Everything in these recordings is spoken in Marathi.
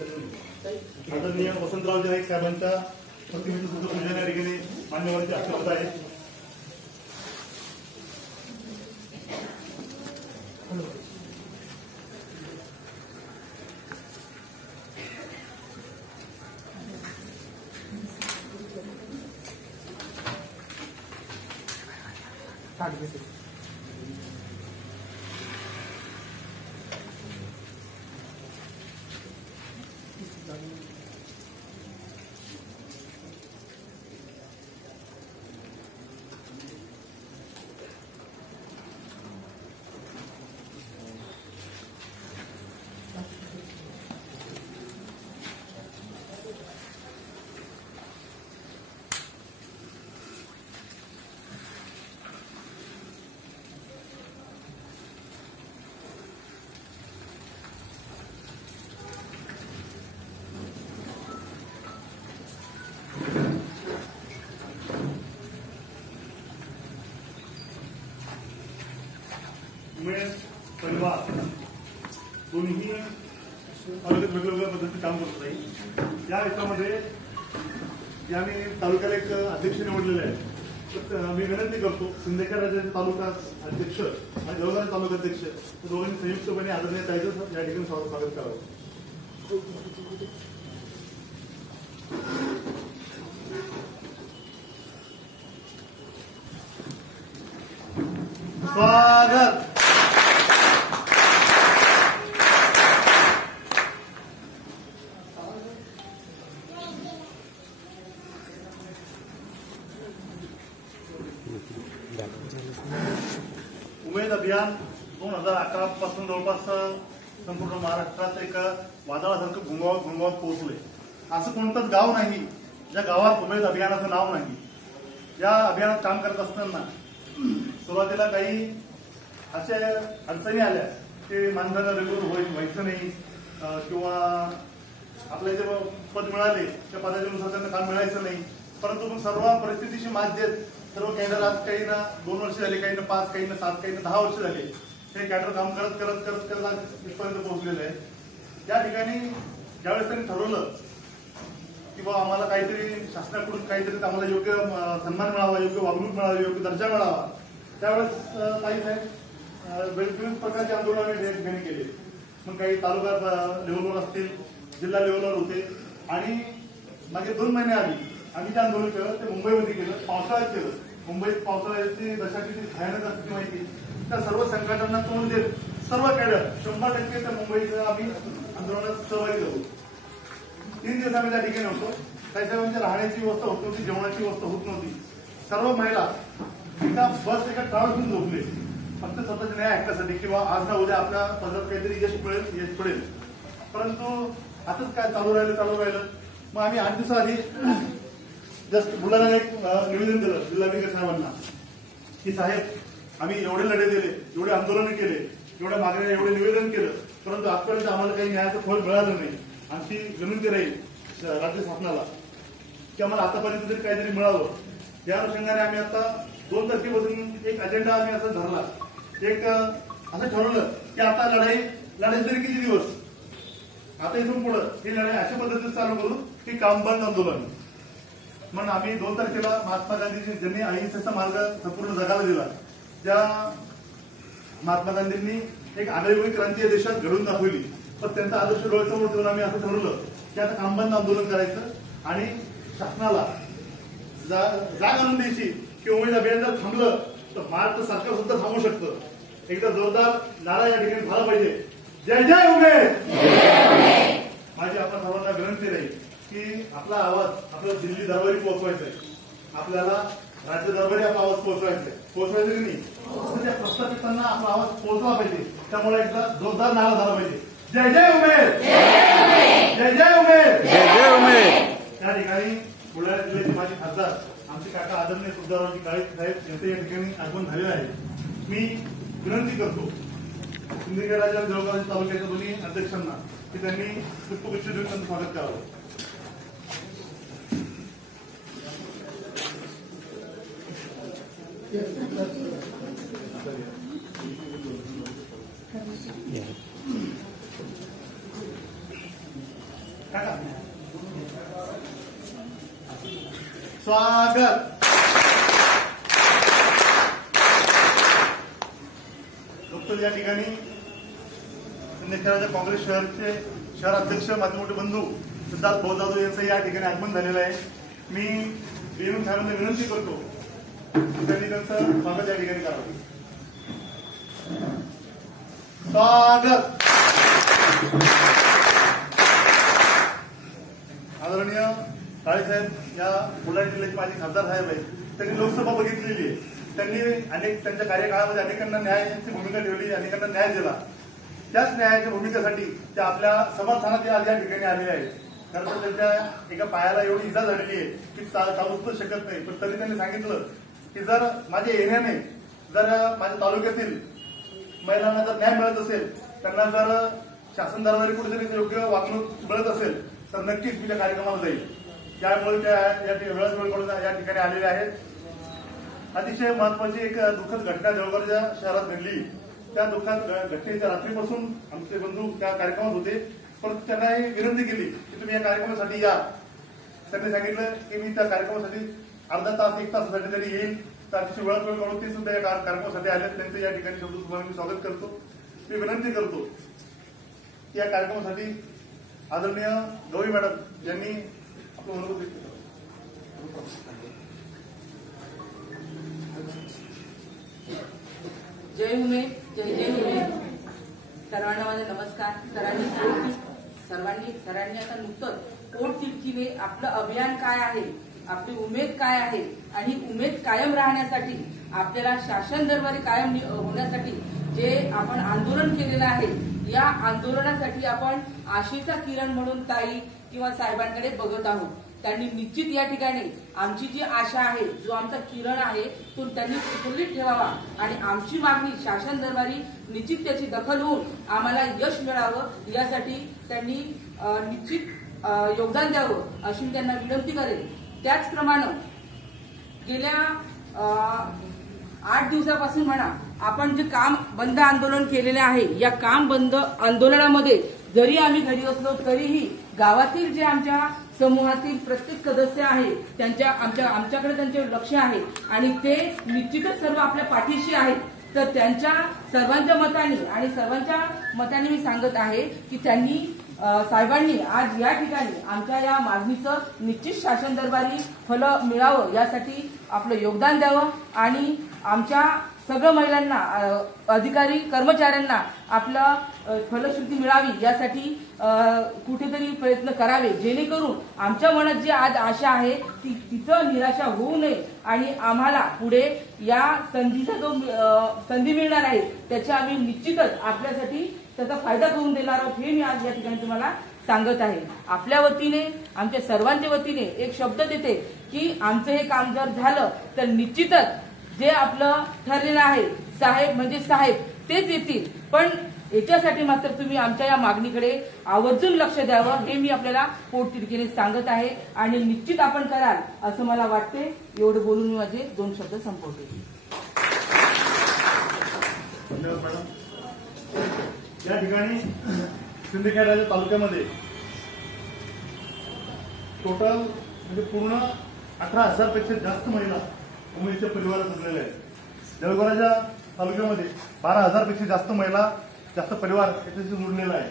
आदरणीय वसंतरावजी नाईक साहेबांच्या प्रतिमेचं सुद्धा पूजन या ठिकाणी मान्यवरांची हस्ते होत आहे. उमेश परिवार दोन्ही तालुक्यात वेगवेगळ्या पद्धतीने काम करत आहे. या याच्यामध्ये आम्ही तालुक्याला एक अध्यक्ष निवडलेले आहे. तर मी विनंती करतो सिंदखेड राज्याचे तालुका अध्यक्ष आणि देवगाव तालुका अध्यक्ष दोघांनी संयुक्तपणे आदरणीय ताईचं या ठिकाणी स्वागत करावं. स्वागत. उमेद अभियान 2018 पासून जवळपास संपूर्ण महाराष्ट्रात एक वादळासारखं घोंगावत पोहोचले. असं कोणतंच गाव नाही ज्या गावात उमेद अभियानाचं नाव नाही. या अभियानात काम करत असताना सुरुवातीला काही अशा अडचणी आल्या की माणसाला रेग्युलर व्हायचं नाही किंवा आपल्याला जे पद मिळाले त्या पदाच्यानुसार त्यांना काम मिळायचं नाही. परंतु मग सर्व परिस्थितीशी मात देत सर्व कॅडर आज काही ना 2 वर्ष झाले, काही ना 5, काही ना 7, काही ना 10 वर्ष झाले हे कॅडर काम करत करत करत करत आज इथपर्यंत पोहोचलेले आहे. त्या ठिकाणी ज्यावेळेस त्यांनी ठरवलं की बाबा आम्हाला काहीतरी शासनाकडून काहीतरी आम्हाला योग्य सन्मान मिळावा, योग्य वागणूक मिळावी, योग्य दर्जा मिळावा, त्यावेळेस काही साहेब विविध प्रकारचे आंदोलन ठिकाणी केले. मग काही तालुका लेवलवर असतील, जिल्हा लेवलवर होते आणि मागे 2 महिने आम्ही जे आंदोलन केलं ते मुंबईमध्ये केलं, पावसाळ्यात केलं. मुंबईत पावसाळ्याची दशा किती भयानक असते माहिती. त्या सर्व संकटांना तोंड देत सर्व कॅडर 100% त्या मुंबईचं आम्ही आंदोलनात सहभागी झालो. 3 दिवस आम्ही त्या ठिकाणी होतो. त्याच्यामध्ये राहण्याची व्यवस्था होत नव्हती, जेवणाची व्यवस्था होत नव्हती. सर्व महिला एका ट्रॅव्हल्समधून झोपले फक्त स्वतःच्या न्याय ऐकण्यासाठी किंवा आज ना उद्या आपल्या पदरात काहीतरी यश पडेल. परंतु असंच काय चालू राहिलं. मग आम्ही 8 दिवसाआधी जस्ट बुलढाण्याला एक निवेदन दिलं जिल्हाधिकारी साहेबांना की साहेब आम्ही एवढे लढे दिले, एवढे आंदोलन केले, एवढ्या मागण्या, एवढे निवेदन केलं, परंतु आजपर्यंत आम्हाला काही न्यायाचं फळ मिळालं नाही. आमची विनंती राहील राज्य शासनाला की आम्हाला आतापर्यंत तरी काहीतरी मिळावं. या अनुषंगाने आम्ही आता 2 तारखेपासून एक अजेंडा आम्ही असा धरला. एक असं ठरवलं की आता लढाई तरी किती दिवस, आता इथून पुढे ही लढाई अशा पद्धतीने चालू करू की काम बंद आंदोलन. म्हणून आम्ही 2 तारखेला महात्मा गांधीजी ज्यांनी अहिंसेचा मार्ग संपूर्ण जगाला दिला, ज्या महात्मा गांधींनी एक आगळीवेगळी क्रांती या देशात घडवून दाखवली, पण त्यांचा आदर्श डोळ्यासमोर ठेवून आम्ही असं ठरवलं की आता काम बंद आंदोलन करायचं आणि शासनाला जाग आणून द्यायची की उमेद अभियान जर थांबलं तर महाराष्ट्र सरकार सुद्धा थांबू शकतं. एकदा जोरदार नारा या ठिकाणी झाला पाहिजे. जय जय उमेद. माझी आपण सर्वांना विनंती राहील की आपला आवाज आपल्या दिल्ली दरबारी पोहोचवायचा आहे, आपल्याला राज्य दरबारी आपला आवाज पोहोचवायचा की नाही. त्या प्रस्थापितांना आपला आवाज पोहोचला पाहिजे. त्यामुळे एकदा जोरदार नारा झाला पाहिजे. जय जय उमेद. जय जय उमेद. जय जय उमेद. त्या ठिकाणी बुलढाणा जिल्ह्याचे माजी खासदार आमचे काका आदरणीय सुधारावजी काळे साहेब यांचे या ठिकाणी आगमन झालेलं आहे. मी विनंती करतो सिंदखेड राज्य आणि देवगाव तालुक्याच्या दोन्ही अध्यक्षांना की त्यांनी पुष्पगुच्छ देऊन त्यांचं स्वागत करावं. स्वागत. नुकतंच या ठिकाणी सिंदखेडच्या काँग्रेस शहर अध्यक्ष माझे मोठे बंधू सिद्धार्थ भाऊ जाधव यांचं या ठिकाणी आगमन झालेलं आहे. मी येऊन साहेबांना विनंती करतो की त्यांनी त्यांचं स्वागत या ठिकाणी करावं. स्वागत. आदरणीय काळेसाहेब या बुलढाणा जिल्ह्याचे माजी खासदार साहेब आहेत. त्यांनी लोकसभा बघितलेली आहे. त्यांनी त्यांच्या कार्यकाळामध्ये अनेकांना न्यायाची भूमिका ठेवली, अनेकांना न्याय दिला. त्याच न्यायाच्या भूमिकेसाठी ते आपल्या समर्थनात आज या ठिकाणी आलेले आहेत. कारण त्यांच्या एका पायाला एवढी इजा झालेली आहे की चालूच शकत नाही. पण तरी त्यांनी सांगितलं की जर माझ्या येण्याने जर माझ्या तालुक्यातील महिलांना जर न्याय मिळत असेल, त्यांना जर शासन दरबारी कुठेतरी योग्य वागणूक मिळत असेल तर नक्कीच मी त्या कार्यक्रमाला जाईल. त्यामुळे त्या या ठिकाणी आलेले आहेत. अतिशय महत्वाची एक दुःखद घटना देवगडच्या शहरात घडली. त्या दुःखद घटनेच्या रात्रीपासून आमचे बंधू त्या कार्यक्रमात होते. परंतु त्यांना विनंती केली की तुम्ही या कार्यक्रमासाठी या. त्यांनी सांगितलं की मी त्या कार्यक्रमासाठी अर्धा तास 1 तासासाठी तरी येईल. तर अतिशय वेळात वेळ काढून ते सुद्धा या कार्यक्रमासाठी आले. त्यांचं या ठिकाणी शब्द तुम्हाला मी स्वागत करतो. मी विनंती करतो की या कार्यक्रमासाठी आदरणीय गवई मॅडम यांनी आपलं मनोगत व्यक्त केलं. जय उमेद, जय जय उमेद. सर्वांना माझा नमस्कार. सरांनी आता नुकतंच पोटतिडकीने आपलं अभियान काय आहे, आपली उमेद काय आहे आणि उमेद कायम राहण्यासाठी आपल्याला शासन दरबारी कायम होण्यासाठी जे आपण आंदोलन केलेलं आहे, या आंदोलनासाठी आपण आशेचा किरण म्हणून ताई किंवा साहेबांकडे बघत आहोत. त्यांनी निश्चित या ठिकाणी आमची जी आशा आहे, जो आमचा किरण आहे, तो त्यांनी प्रफुल्लित ठेवावा आणि आमची मागणी शासन दरबारी निश्चित त्याची दखल होऊन आम्हाला यश मिळावं यासाठी त्यांनी निश्चित योगदान द्यावं अशी मी त्यांना विनंती करेन. त्याचप्रमाणे गेल्या 8 दिवसापासून म्हणा आपण जे काम बंद आंदोलन केलेले आहे, या काम बंद आंदोलनामध्ये जरी आम्ही घरी असलो तरीही गावातील जे आमच्या समूहातील प्रत्येक सदस्य आहे आमच्याकडे त्यांचे लक्ष आहे आणि ते निश्चितच सर्व आपल्या पाठीशी आहेत. तर त्यांच्या सर्वांच्या मताने मी सांगत आहे की त्यांनी साहेबांनी आज या ठिकाणी आमच्या या मागणीचं निश्चित शासन दरबारी फल मिळावं यासाठी आपलं योगदान द्यावं आणि आमच्या सगळ्या महिलांना, अधिकारी कर्मचाऱ्यांना आपलं फलश्रुती मिळावी यासाठी कुठेतरी प्रयत्न करावे, जेणेकरून आमच्या मनात जी आज आशा आहे तिचं निराशा होऊ नये आणि आम्हाला पुढे या संधीचा जो संधी मिळणार आहे त्याच्या आम्ही निश्चितच आपल्यासाठी त्याचा फायदा करून देणार आहोत हे मी आज या ठिकाणी तुम्हाला सांगत आहे. आपल्या वतीने, आमच्या सर्वांच्या वतीने एक शब्द देते की आमचं हे काम जर झालं तर निश्चितच जे आपलं ठरलेलं आहे साहेब म्हणजे साहेब तेच येतील. पण याच्यासाठी मात्र तुम्ही आमच्या या मागणीकडे आवर्जून लक्ष द्यावं हे मी आपल्याला पोटतिडकीने सांगत आहे आणि निश्चित आपण कराल असं मला वाटते. एवढं बोलून मी माझे 2 शब्द संपवते. धन्यवाद मॅडम. या ठिकाणी सिंदखेड तालुक्यामध्ये टोटल म्हणजे पूर्ण 18,000 पेक्षा जास्त महिला उमेदच्या परिवारात जुळलेल्या आहेत. देवगडच्या तालुक्यामध्ये 12,000 पेक्षा जास्त महिला, जास्त परिवार याच्याशी जुळलेला आहे.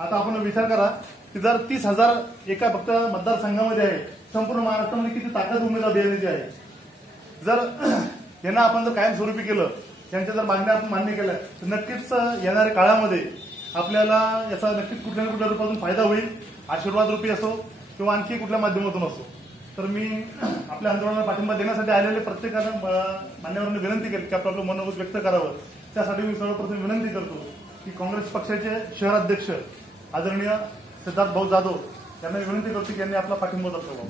आता आपण विचार करा की जर 30,000 एका फक्त मतदारसंघामध्ये आहे, संपूर्ण महाराष्ट्रामध्ये किती ताकद उमेद अभियानाची आहे. जर यांना आपण जर कायमस्वरूपी केलं, त्यांच्या जर मागण्या आपण मान्य केल्या तर नक्कीच येणाऱ्या काळामध्ये आपल्याला याचा नक्कीच कुठल्या ना कुठल्या रूपातून फायदा होईल. आशीर्वाद रूपी असो किंवा आणखी कुठल्या माध्यमातून असो. तर मी आपल्या आंदोलनाला पाठिंबा देण्यासाठी आलेले प्रत्येकाला मान्यवरांनी विनंती केली की आपलं मनोगत व्यक्त करावं. त्यासाठी मी सर्वप्रथम विनंती करतो की काँग्रेस पक्षाचे शहर अध्यक्ष आदरणीय सिद्धार्थ भाऊ जाधव यांना विनंती करतो की यांनी आपला पाठिंबा दाखवावा.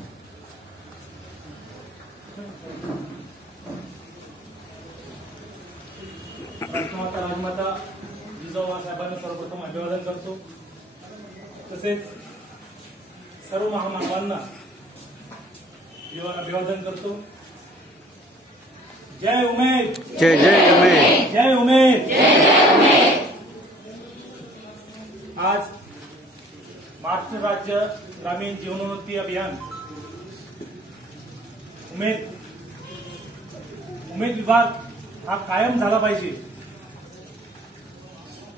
राष्ट्रमाता राजमाता जिजाऊ साहेबांना सर्वप्रथम अभिवादन करतो. तसेच सर्व महामानवांना अभिवादन करतो. जय उमेद, जय जय उमेद, जय उमेद. आज महाराष्ट्र राज्य ग्रामीण जीवनोन्नती अभियान उमेद विभाग हा कायम झाला पाहिजे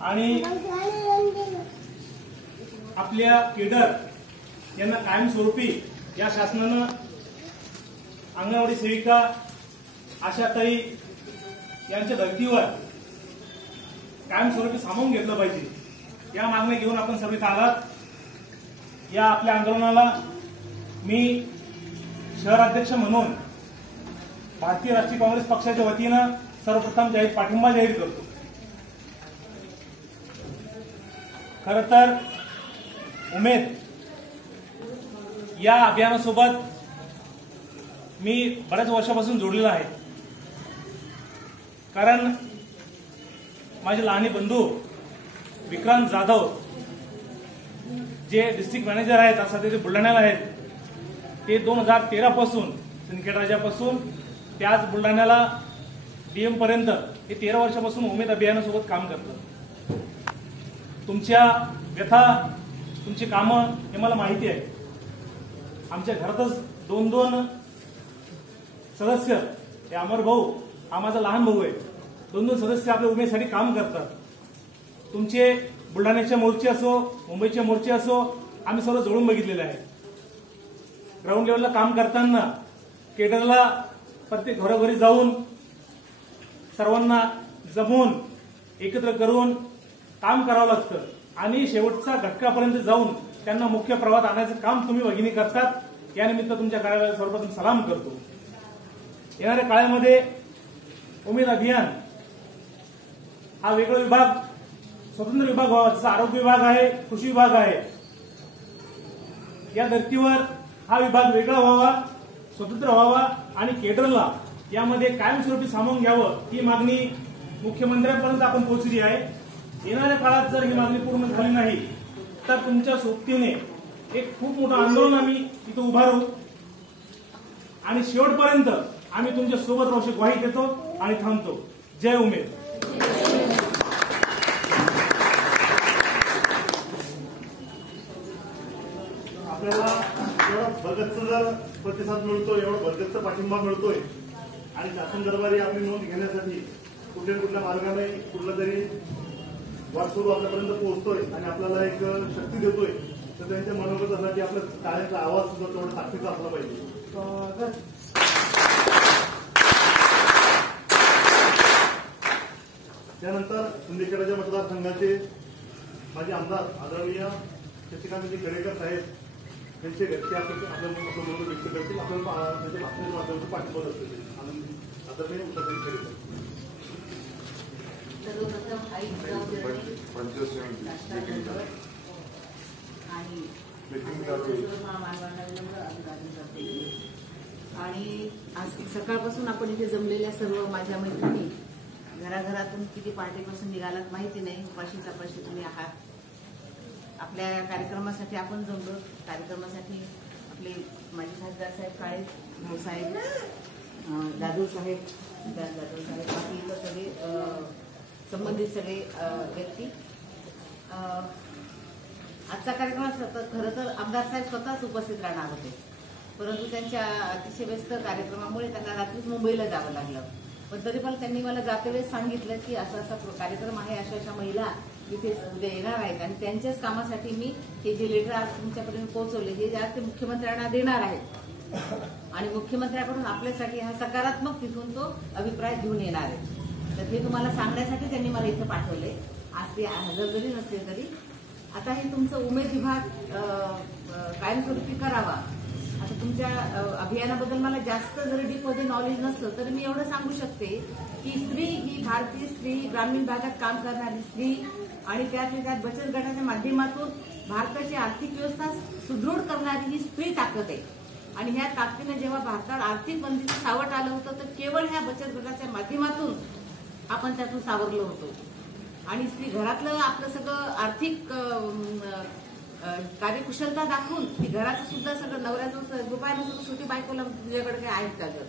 आणि आपल्या केडर यांना कायमस्वरूपी या शासनानं अंगणवाडी सेविका आशाताई यांच्या धर्तीवर कायमस्वरूपी सामावून घेतलं पाहिजे. या मागण्या घेऊन आपण सर्व इथं आलात. या आपल्या आंदोलनाला मी शहराध्यक्ष म्हणून भारतीय राष्ट्रीय काँग्रेस पक्षाच्या वतीनं सर्वप्रथम पाठिंबा जाहीर करतो. खरं तर उमेद या अभियानासोबत मी बऱ्याच वर्षापासून जोडलेला आहे. कारण माझे लहाने बंधू विक्रांत जाधव जे डिस्ट्रिक्ट मॅनेजर आहेत, सध्या ते बुलढाण्याला आहेत, ते 2013 पासून सिंदखेड राजापासून ते आज बुलढाण्याला डीएम पर्यंत हे 13 वर्षापासून उमेद अभियानासोबत काम करतात. तुमच्या व्यथा, तुमची कामं हे मला माहिती आहे. आमच्या घरातच 2 सदस्य, हे अमर भाऊ हा माझा लहान भाऊ आहे, 2 सदस्य आपल्या उमेदसाठी काम करतात. तुमचे बुलढाण्याचे मोर्चे असो, मुंबईचे मोर्चे असो, आम्ही सर्व जवळून बघितलेले आहे. ग्राउंड लेवलला काम करताना केडरला प्रत्येक घरोघरी जाऊन सर्वांना जमून एकत्र करून काम करावं लागतं आणि शेवटच्या घटकापर्यंत जाऊन त्यांना मुख्य प्रवाहात आणायचं काम तुम्ही भगिनी करतात. या निमित्त तुमच्या कार्यालयाला सर्वप्रथम सलाम करतो. येणाऱ्या काळामध्ये उमेद अभियान हा वेगळा विभाग, स्वतंत्र विभाग व्हावा. जसा आरोग्य विभाग आहे, कृषी विभाग आहे, या धर्तीवर हा विभाग वेगळा व्हावा, स्वतंत्र व्हावा आणि केडरला यामध्ये कायमस्वरूपी सामावून घ्यावं, ही मागणी मुख्यमंत्र्यांपर्यंत आपण पोहोचली आहे. येणाऱ्या काळात जर ही मागणी पूर्ण झाली नाही तर तुमच्या सोबतीने एक खूप मोठं आंदोलन आम्ही इथं उभारू आणि शेवटपर्यंत आम्ही तुमच्या सोबत राहू अशी ग्वाही देतो आणि थांबतो. जय उमेद. आपल्याला एवढा भरगच्च जर प्रतिसाद मिळतोय, एवढा भरगच्च पाठिंबा मिळतोय आणि शासन दरबारी आपली नोंद घेण्यासाठी कुठल्या मार्गाने कुठला तरी वाटसरू आपल्यापर्यंत पोहोचतोय आणि आपल्याला एक शक्ती देतोय, तर त्यांच्या मनोगतासाठी आपल्या टाळ्यांचा आवाज सुद्धा तेवढा ताकदीचा असला पाहिजे. त्यानंतर सिंदखेडच्या मतदारसंघाचे माजी आमदार आदरणीय शशिकांत गडेकर साहेब त्यांचे व्यक्ती आपल्या बरोबर व्यक्त करतील. आपल्याला त्यांच्या भाषणाच्या माध्यमातून पाठिंबा असतील. आदरणीय उत्तर खेडेकर. सर्वप्रथम आई आणि आणि आज सकाळपासून आपण इथे जमलेल्या सर्व माझ्या मैत्रिणी घराघरातून किती पहाटेपासून निघालात माहिती नाही. उपाशी तुम्ही आहात. आपल्या कार्यक्रमासाठी आपण जमलो. कार्यक्रमासाठी आपले माजी खासदार साहेब काळे, भाऊसाहेब, दादू साहेब, बाकी इतर सगळे संबंधित सगळे व्यक्ती. आजचा कार्यक्रम खरं तर आमदार साहेब स्वतःच उपस्थित राहणार होते, परंतु त्यांच्या अतिशय व्यस्त कार्यक्रमामुळे त्यांना रात्रीच मुंबईला जावं लागलं. पण तरी पण त्यांनी मला जातेवेळेस सांगितलं की असा असा कार्यक्रम आहे, अशा महिला इथे उद्या येणार आहेत आणि त्यांच्याच कामासाठी मी हे जे लेटर आज तुमच्यापर्यंत पोहोचवले, हे आज ते मुख्यमंत्र्यांना देणार आहेत आणि मुख्यमंत्र्यांकडून आपल्यासाठी हा सकारात्मक तिथून तो अभिप्राय घेऊन येणार आहे. तर हे तुम्हाला सांगण्यासाठी त्यांनी मला इथं पाठवले. आज ते हजर जरी नसले तरी आता हे तुमचं उमेद विभाग कायमस्वरूपी करावा. आता तुमच्या अभियानाबद्दल मला जास्त जरी डीपमध्ये नॉलेज नसतं तरी मी एवढं सांगू शकते की स्त्री ही भारतीय स्त्री, ग्रामीण भागात काम करणारी स्त्री आणि त्यात बचत गटाच्या माध्यमातून भारताची आर्थिक व्यवस्था सुदृढ करणारी ही स्त्री ताकद आहे. आणि ह्या ताकदीनं जेव्हा भारतात आर्थिक मंदीचं सावट आलं होतं तर केवळ ह्या बचत गटाच्या माध्यमातून आपण त्यातून सावरलो होतो. आणि स्त्री घरातलं आपलं सगळं आर्थिक कार्यकुशलता दाखवून ती घराचं सुद्धा सगळं नवऱ्याचं रुपया नसतं शेवटी बायकोला तुझ्याकडे काय आहेत का गं,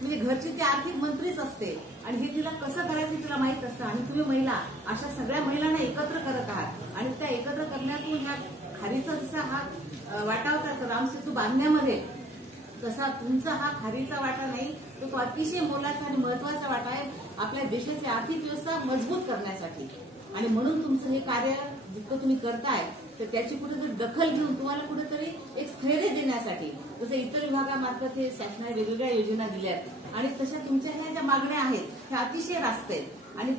म्हणजे घरची ती आर्थिक मंत्रीच असते आणि हे तिला कसं करायचं तिला माहित असतं. आणि तुम्ही महिला अशा सगळ्या महिलांना एकत्र करत आहात आणि त्या एकत्र करण्यातून ह्या खारीचा जसा हा वाटा होता तर रामसेतू बांधण्यामध्ये तसा तुमचा हा खारीचा वाटा नाही, तर तो अतिशय मोलाचा आणि महत्वाचा वाटा आहे आपल्या देशाची आर्थिक व्यवस्था मजबूत करण्यासाठी. आणि म्हणून तुमचं हे कार्य जितकं तुम्ही करताय तर त्याची कुठेतरी दखल घेऊन तुम्हाला कुठेतरी एक स्थैर्य देण्यासाठी, जसं इतर विभागामार्फत हे शासनाने वेगवेगळ्या योजना दिल्यात आणि तशा तुमच्या ह्या ज्या मागण्या आहेत त्या अतिशय रास्त आहेत आणि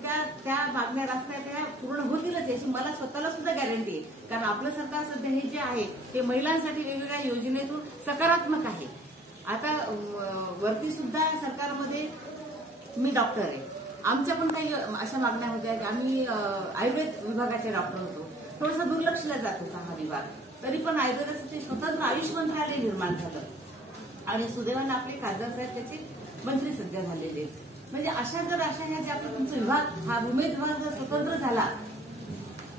त्या मागण्या रास्त आहेत त्या पूर्ण होतीलच याची मला स्वतःला सुद्धा गॅरंटी आहे. कारण आपलं सरकार सध्या हे जे आहे ते महिलांसाठी वेगवेगळ्या योजनेतून सकारात्मक आहे. आता वरती सुद्धा सरकारमध्ये मी डॉक्टर आहे, आमच्या पण काही अशा मागण्या होत्या की आम्ही आयुर्वेद विभागाचे डॉक्टर होतो, थोडासा दुर्लक्षला जात होता हा विभाग, तरी पण आयुर्वेदासाठी स्वतंत्र आयुष मंत्रालय निर्माण झालं आणि सुदैवानं आपले खासदार साहेब त्याचे मंत्री सध्या झालेले. म्हणजे अशा ह्या जे आपला तुमचा विभाग हा उमेद विभाग जर स्वतंत्र झाला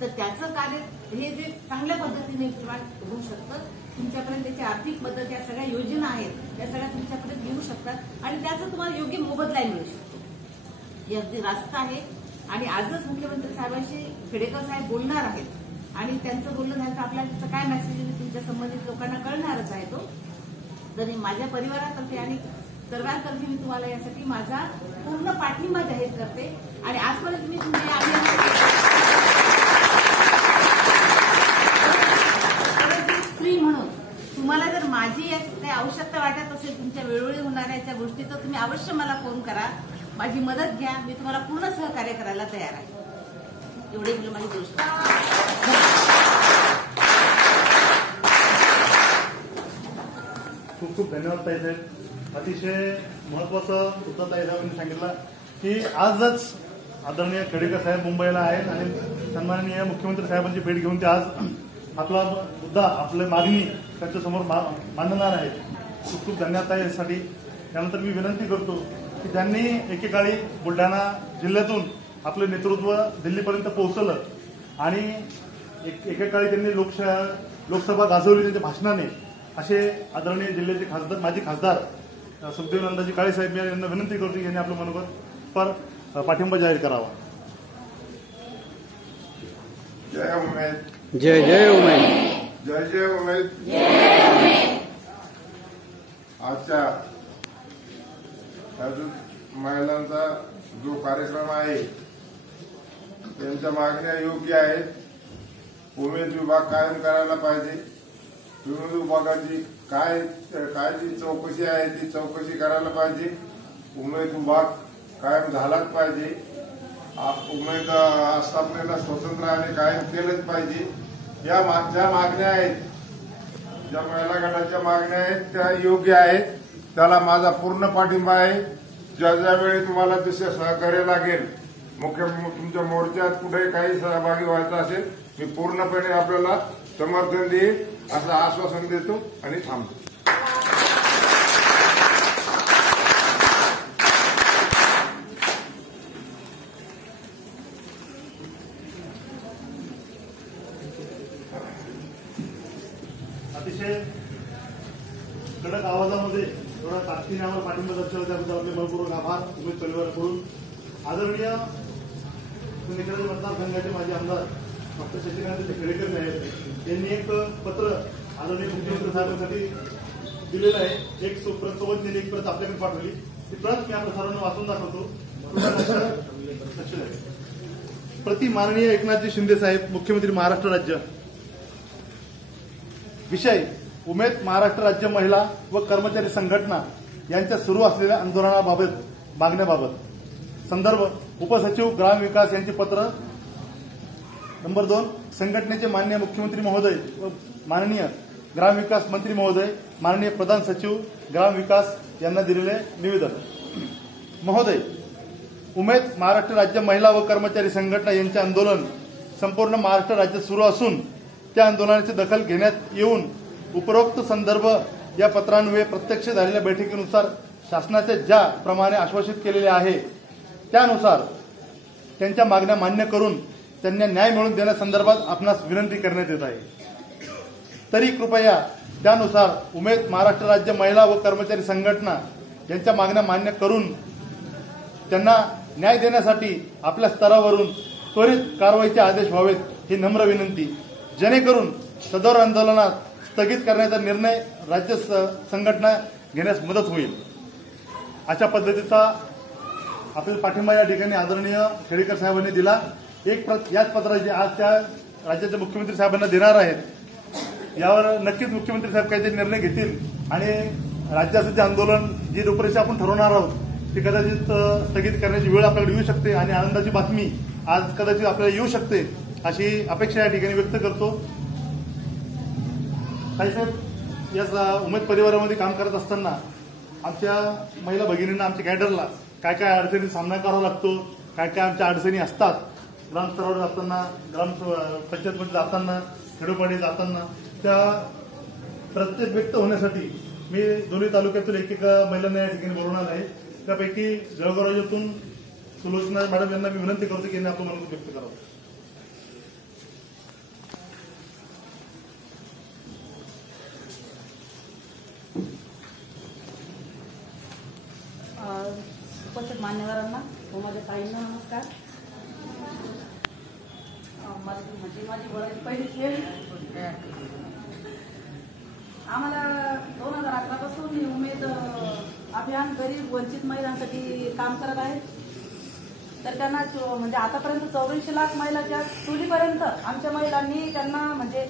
तर त्याचं कार्य हे जे चांगल्या पद्धतीने होऊ शकतं. तुमच्यापर्यंत त्याची आर्थिक मदत या सगळ्या योजना आहेत त्या सगळ्या तुमच्यापर्यंत येऊ शकतात आणि त्याचा तुम्हाला योग्य मोबदला मिळू शकतो. हे अगदी रास्त आहे आणि आजच मुख्यमंत्री साहेबांशी खेडेकर साहेब बोलणार आहेत आणि त्यांचं बोलणं झालं तर आपल्याला त्याचा काय मेसेज तुमच्या संबंधित लोकांना कळणारच आहे तो. तरी माझ्या परिवारातर्फे आणि सर्वांतर्फे मी तुम्हाला यासाठी माझा पूर्ण पाठिंबा जाहीर करते. आणि आजपर्यंत मी स्त्री म्हणून तुम्हाला जर माझी काही आवश्यकता वाटत असेल तुमच्या वेळोवेळी होणाऱ्या याच्या गोष्टी तर तुम्ही अवश्य मला फोन करा, माझी मदत घ्या, मी तुम्हाला पूर्ण सहकार्य करायला तयार आहे. एवढी मुलं माझी गोष्ट. खूप खूप धन्यवाद ताईसाहेब. अतिशय महत्वाचं उत्तर ताईसाहेबांनी सांगितलं की आजच आदरणीय खेडेकर साहेब मुंबईला आहेत आणि सन्माननीय मुख्यमंत्री साहेबांची भेट घेऊन ते आज आपला मुद्दा आपली मागणी त्यांच्यासमोर मांडणार आहेत. खूप खूप धन्यवाद ताईसाठी. त्यानंतर मी विनंती करतो की ज्यांनी एकेकाळी बुलढाणा जिल्ह्यातून आपलं नेतृत्व दिल्लीपर्यंत पोहोचलं आणि एकेकाळी त्यांनी लोकसभा गाजवली त्यांच्या भाषणाने, असे आदरणीय जिल्ह्याचे खासदार माजी खासदार सुखदेव नंदाजी काळे साहेब यांना विनंती करतो यांनी आपलं मनोगत पाठिंबा जाहीर करावा. जय उमेद. जय जय उमेद. जय जय उमेद. आजच्या महिलांचा जो कार्यक्रम आहे त्यांच्या मागण्या योग्य आहेत. उमेद विभाग कायम करायला पाहिजे. उमेद विभागाची काय जी चौकशी आहे ती चौकशी करायला पाहिजे. उमेद विभाग कायम झालाच पाहिजे. उमेद आस्थापनेला स्वतंत्र कायम केलंच पाहिजे. या ज्या मागण्या आहेत, ज्या महिला गटाच्या मागण्या आहेत त्या योग्य आहेत. त्याला माझा पूर्ण पाठिंबा आहे. ज्या ज्यावेळी तुम्हाला जसे सहकार्य लागेल, तुमच्या मोर्चात कुठे काही सहभागी व्हायचं असेल, मी पूर्णपणे आपल्याला समर्थन देईल असं आश्वासन देतो आणि थांबतो. अतिशय कडक आवाजामध्ये एवढा ताकदीने आम्हाला पाठिंबा दर्शवला त्याबद्दल आपले मनपूर्वक आभार. उमेद परिवाराकडून आदरणीय निकडे मतदारसंघाचे माजी आमदार डॉक्टर शशिकांत खेडेकर साहेब यांनी एक पत्र आदरणीय मुख्यमंत्री साहेबांसाठी दिलेलं आहे. एक सोबत त्यांनी एक प्रत आपल्याकडे पाठवली. ती प्रत मी आपल्या सर्वांना वाचून दाखवतो. प्रति माननीय एकनाथजी शिंदे साहेब, मुख्यमंत्री महाराष्ट्र राज्य. विषय उमेद महाराष्ट्र राज्य महिला व कर्मचारी संघटना यांच्या सुरू असलेल्या आंदोलनाबाबत मागण्याबाबत. संदर्भ उपसचिव ग्रामविकास यांचे पत्र. नंबर 2 संघटनेचे माननीय मुख्यमंत्री महोदय व माननीय ग्रामविकास मंत्री महोदय, माननीय प्रधान सचिव ग्रामविकास यांना दिलेले निवेदन. महोदय, उमेद महाराष्ट्र राज्य महिला व कर्मचारी संघटना यांचे आंदोलन संपूर्ण महाराष्ट्र राज्यात सुरू असून त्या आंदोलनाची दखल घेण्यात येऊन उपरोक्त संदर्भ या पत्रान्वये प्रत्यक्ष झालेल्या बैठकीनुसार शासनाचे ज्या प्रमाणे आश्वासित केलेले आहे त्यानुसार त्यांच्या मागण्या मान्य करून त्यांना न्याय मिळवून देण्यासंदर्भात आपणास विनंती करण्यात येत आहे. तरी कृपया त्यानुसार उमेद महाराष्ट्र राज्य महिला व कर्मचारी संघटना यांच्या मागण्या मान्य करून त्यांना न्याय देण्यासाठी आपल्या स्तरावरून त्वरित कारवाईचे आदेश व्हावेत ही नम्र विनंती. जेणेकरून सदर आंदोलनात स्थगित करण्याचा निर्णय राज्य संघटना घेण्यास मदत होईल. अशा पद्धतीचा आपल्याला पाठिंबा या ठिकाणी आदरणीय खेडेकर साहेबांनी दिला. याच पत्राची आज त्या राज्याचे मुख्यमंत्री साहेबांना देणार आहेत. यावर नक्कीच मुख्यमंत्री साहेब काहीतरी निर्णय घेतील आणि राज्याचं जे आंदोलन जी रूपरेषा आपण ठरवणार आहोत ती कदाचित स्थगित करण्याची वेळ आपल्याकडे येऊ शकते आणि आनंदाची बातमी आज कदाचित आपल्याला येऊ शकते अशी अपेक्षा या ठिकाणी व्यक्त करतो. साहेब या उमेद परिवारामध्ये काम करत असताना आमच्या महिला भगिनींना आमच्या कॅडरला काय काय अडचणी सामना करावा लागतो, काय काय आमच्या अडचणी असतात ग्रामस्तरावर जाताना, ग्राम पंचायतमध्ये जाताना, खेडोपाडी जाताना, त्या प्रत्येक व्यक्त होण्यासाठी मी दोन्ही तालुक्यातून एक महिलांना या ठिकाणी बोलवणार आहे. त्यापैकी जळगाव राज्यातून सुलोचना मॅडम यांना मी विनंती करतो की यांनी आपलं मत व्यक्त करावं. उपस्थित मान्यवरांना व माझ्या ताईंना नमस्कार. माझी बोलायची पहिलीच वेळ. आम्हाला 2011 पासून उमेद अभियान गरीब वंचित महिलांसाठी काम करत आहे. तर त्यांना म्हणजे आतापर्यंत 84 लाख महिलाच्या चुलीपर्यंत आमच्या महिलांनी त्यांना म्हणजे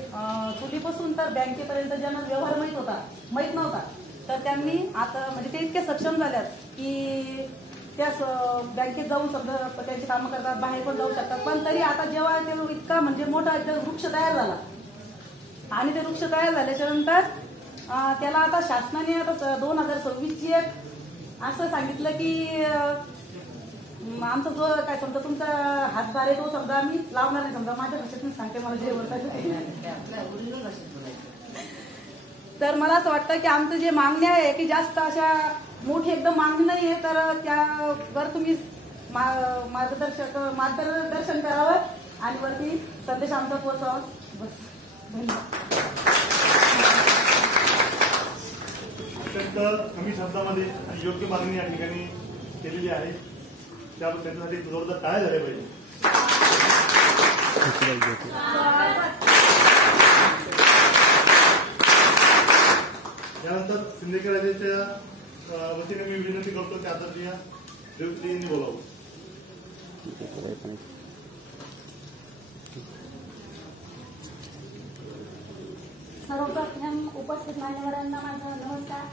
चुलीपासून तर बँकेपर्यंत ज्यांना व्यवहार माहीत नव्हता तर त्यांनी आता म्हणजे ते इतके सक्षम झाल्यात की त्या बँकेत जाऊन समजा त्यांची कामं करतात, बाहेर पण जाऊ शकतात. पण तरी आता जेव्हा ते इतका म्हणजे मोठा वृक्ष तयार झाला आणि ते वृक्ष तयार झाल्याच्या नंतर त्याला आता शासनाने आता 2026ची एक असं सांगितलं की आमचा जो काय समजा तुमचा हातभार आहे तो समजा आम्ही लावणार नाही. समजा माझ्या भाषेत मी सांगते, मला जे बोलतात तर मला असं वाटतं की आमचं जे मागण्या आहे की जास्त अशा मोठी एकदम मागणी नाही आहे तर त्यावर तुम्ही मार्गदर्शन करावं आणि वरती संदेश आमचा पोहोचावा. बस, धन्यवाद. अत्यंत कमी शब्दामध्ये आणि योग्य मागणी या ठिकाणी केलेली आहे. त्यासाठी जोरदार टाळ्या झाल्या पाहिजे. यानंतर सिंदखेड राजाच्या वतीने मी विनंती करतो की आदरणीय देवश्रींनी बोलावं. सर्वप्रथम उपस्थित मान्यवरांना माझा नमस्कार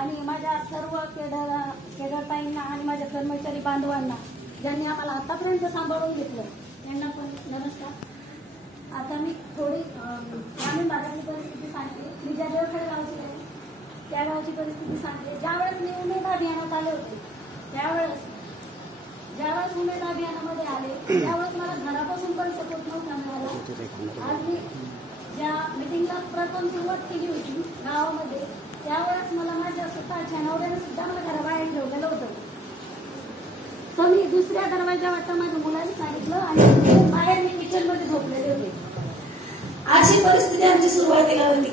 आणि माझ्या सर्व केडरताईंना आणि माझ्या कर्मचारी बांधवांना ज्यांनी आम्हाला आतापर्यंत सांभाळून घेतलं त्यांना पण नमस्कार. आता मी थोडी ग्रामीण भागाची परिस्थिती सांगते. मी ज्या देवखेड गावची आहे त्या गावची परिस्थिती सांगते. ज्यावेळेस मी उमेद अभियानात आले होते ज्यावेळेस उमेद अभियानामध्ये आले त्यावेळेस मला घरापासून पण सपोर्ट नव्हता मिळाला. आज मी ज्या मिटिंगला प्रथम सुरुवात केली होती गावामध्ये त्यावेळेस मला माझ्या स्वतःच्या नवऱ्याने सुद्धा मला घराबाहेर ठेवलेलं होतं. तर मी दुसऱ्या दरवाजा वाटतं माझ्या मुलाने सांगितलं आणि बाहेर मी किचनमध्ये झोपलेले होते. अशी परिस्थिती आमची सुरुवातीला होती.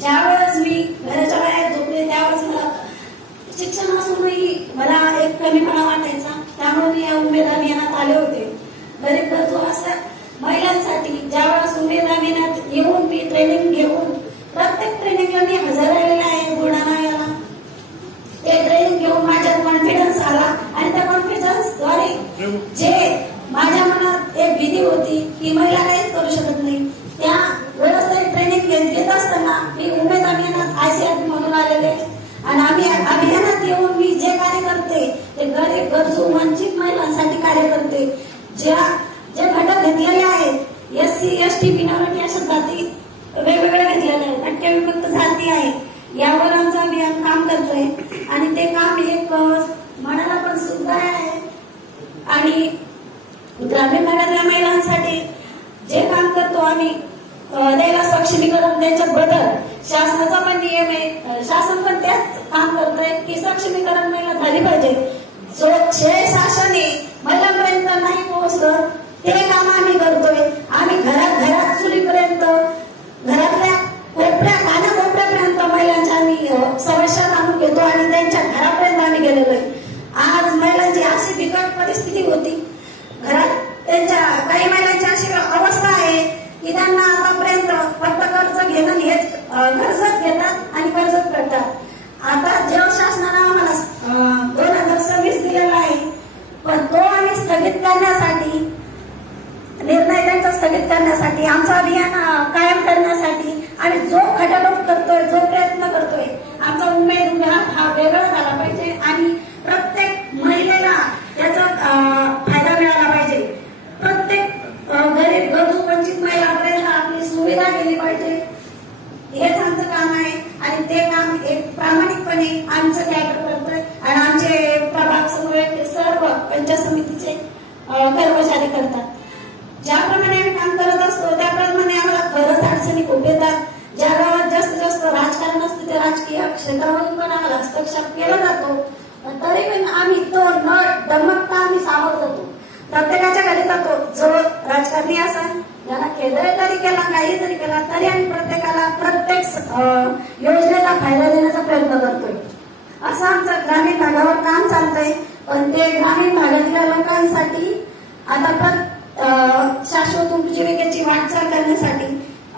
ज्यावेळेस मी घराच्या बाहेर झोपले त्यावेळेस मला शिक्षण असूनही मला एक कमीपणा वाटायचा. त्यामुळे मी या उमेद अभियानात आले होते. गरीब गरजू असा महिलांसाठी ज्यावेळेस उमेद अभियानात येऊन मी ट्रेनिंग घेऊन प्रत्येक ट्रेनिंगला मी हजर राहिलेला आहे. बुलढाणा याला ते ट्रेनिंग घेऊन माझ्यात कॉन्फिडन्स आला आणि त्या कॉन्फिडन्सद्वारे जे माझ्या मनात एक भीती होती की महिला काहीच करू शकत नाही त्या व्यवस्थित ट्रेनिंग घेत असताना मी उमेद अभियानात ICRP म्हणून आलेले आणि आम्ही अभियानात येऊन मी जे कार्य करते ते गरीब गरजू वंचित महिलांसाठी कार्य करते. जे घटक घेतलेले आहेत SC ST मिनॉरिटी अशा जाती वेगवेगळ्या घेतलेल्या आहेत, नाट्यविमुक्त जाती आहे यावर आमचं अभियान काम करतोय आणि ते काम एक मनाला पण सुखदायी आहे. आणि ग्रामीण भागातल्या महिलांसाठी जे काम करतो आम्ही त्याला सक्षमीकरण त्यांच्या बदल शासनाचा पण नियम आहे. शासन पण त्याच काम करतोय की सक्षमीकरण महिला झाली पाहिजे. जे शासनाने महिलांपर्यंत नाही पोहोचलं ते काम आम्ही करतोय. आम्ही घरात चुलीपर्यंत घरातल्या कानाकोपऱ्यापर्यंत महिलांच्या आम्ही समस्या आणून घेतो आणि त्यांच्या घरापर्यंत आम्ही गेलेलो आहे. आज महिलांची अशी बिकट परिस्थिती होती घरात त्यांच्या काही महिलांची अशी अवस्था आहे की त्यांना आतापर्यंत फक्त कर्ज घेणं हेच कर्जच घेतात आणि कर्जच करतात. आता स्थगित करण्यासाठी आमचं अभियान कायम करण्यासाठी आम्ही जो खटाटोप करतोय, जो प्रयत्न करतोय, आमचा उमेद हा वेगळा झाला पाहिजे आणि प्रत्येक महिलेला त्याचा फायदा मिळाला पाहिजे. प्रत्येक गरीब गरजू वंचित महिलांपर्यंत आपली सुविधा गेली पाहिजे. हेच आमचं काम आहे आणि ते काम एक प्रामाणिकपणे आमचं कॅडर करतोय आणि आमचे प्रभाग समूह सर्व पंचायत समितीचे कर्मचारी करतात. ज्याप्रमाणे आम्ही काम करत असतो त्याप्रमाणे आम्हाला खरंच अडचणी खूप येतात. ज्या गावात जास्तीत जास्त राजकारण असते त्या राजकीय क्षेत्रामधून पण आम्हाला हस्तक्षेप केला जातो, तरी पण आम्ही तो न दमकता आम्ही सामोरं जातो. प्रत्येकाच्या घरी जातो, जो राजकारणी असेल ज्याला केंद्र जरी केला, काही जरी केला तरी आम्ही प्रत्येकाला प्रत्येक योजनेचा फायदा देण्याचा प्रयत्न करतोय. असं आमचं ग्रामीण भागावर काम चालतंय. पण ते ग्रामीण भागातल्या लोकांसाठी आता शाश्वत उपजीविकेची वाटचाल करण्यासाठी